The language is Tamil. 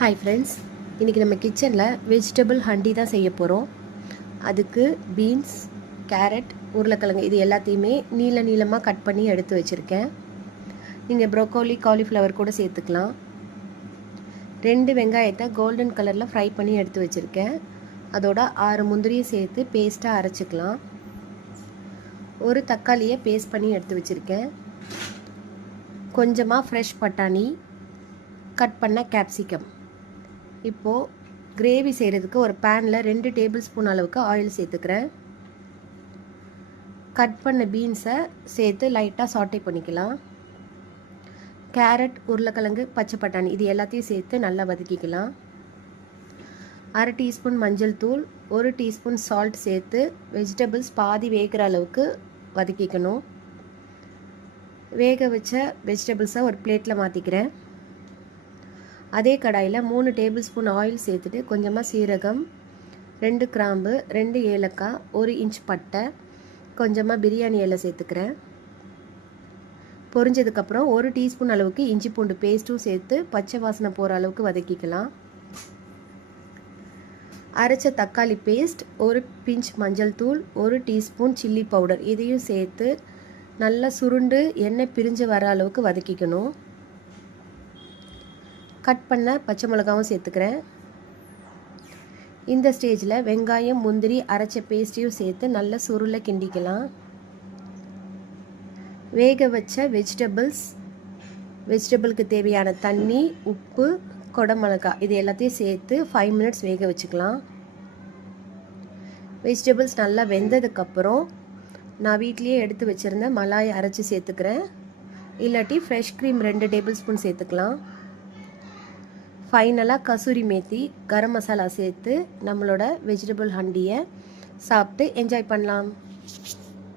ஹாய் ஃப்ரெண்ட்ஸ், இன்றைக்கி நம்ம கிச்சனில் வெஜிடபிள் ஹண்டி தான் செய்ய போகிறோம். அதுக்கு பீன்ஸ், கேரட், உருளைக்கிழங்கு இது எல்லாத்தையுமே நீளமாக கட் பண்ணி எடுத்து வச்சுருக்கேன். நீங்கள் ப்ரோக்கோலி, காலிஃப்ளவர் கூட சேர்த்துக்கலாம். 2 வெங்காயத்தை கோல்டன் கலரில் ஃப்ரை பண்ணி எடுத்து வச்சுருக்கேன். அதோட 6 முந்திரியை சேர்த்து பேஸ்ட்டாக அரைச்சிக்கலாம். ஒரு தக்காளியை பேஸ்ட் பண்ணி எடுத்து வச்சுருக்கேன். கொஞ்சமாக ஃப்ரெஷ் பட்டாணி, கட் பண்ண கேப்சிகம். இப்போது கிரேவி செய்கிறதுக்கு ஒரு பேனில் 2 டேபிள் ஸ்பூன் அளவுக்கு ஆயில் சேர்த்துக்கிறேன். கட் பண்ண பீன்ஸை சேர்த்து லைட்டாக சாட்டே பண்ணிக்கலாம். கேரட், உருளைக்கிழங்கு, பச்சை பட்டாணி இது எல்லாத்தையும் சேர்த்து நல்லா வதக்கிக்கலாம். 1/2 டீஸ்பூன் மஞ்சள் தூள், 1 டீஸ்பூன் சால்ட் சேர்த்து வெஜிடபிள்ஸ் பாதி வேகிற அளவுக்கு வதக்கிக்கணும். வேக வச்ச வெஜிடபிள்ஸை ஒரு பிளேட்டில் மாற்றிக்கிறேன். அதே கடாயில் 3 டேபிள் ஸ்பூன் ஆயில் சேர்த்துட்டு கொஞ்சமாக சீரகம், 2 கிராம்பு, 2 ஏலக்காய், 1 இன்ச் பட்டை, கொஞ்சமாக பிரியாணி இலை சேர்த்துக்கிறேன். பொரிஞ்சதுக்கப்புறம் 1 டீஸ்பூன் அளவுக்கு இஞ்சி பூண்டு பேஸ்ட்டும் சேர்த்து பச்சை வாசனை போகிற அளவுக்கு வதக்கிக்கலாம். அரைச்ச தக்காளி பேஸ்ட், 1 பிஞ்ச் மஞ்சள் தூள், 1 டீஸ்பூன் சில்லி பவுடர் இதையும் சேர்த்து நல்லா சுருண்டு எண்ணெய் பிரிஞ்சு வர அளவுக்கு வதக்கிக்கணும். கட் பண்ண பச்சை மிளகாவும் சேர்த்துக்கிறேன். இந்த ஸ்டேஜில் வெங்காயம், முந்திரி, அரைச்ச பேஸ்ட்டையும் சேர்த்து நல்லா சுருளை கிண்டிக்கலாம். வேக வச்ச வெஜிடபிளுக்கு தேவையான தண்ணி, உப்பு, கொடமிளகாய் இது எல்லாத்தையும் சேர்த்து 5 மினிட்ஸ் வேக வச்சுக்கலாம். வெஜிடபிள்ஸ் நல்லா வெந்ததுக்கப்புறம் நான் வீட்லேயே எடுத்து வச்சுருந்த மலாய் அரைச்சி சேர்த்துக்கிறேன். இல்லாட்டி ஃப்ரெஷ் க்ரீம் 2 டேபிள் ஸ்பூன் சேர்த்துக்கலாம். ஃபைனலாக கசூரி மேத்தி, கரம் மசாலா சேர்த்து நம்மளோட வெஜிடபிள் ஹண்டியை சாப்பிட்டு என்ஜாய் பண்ணலாம்.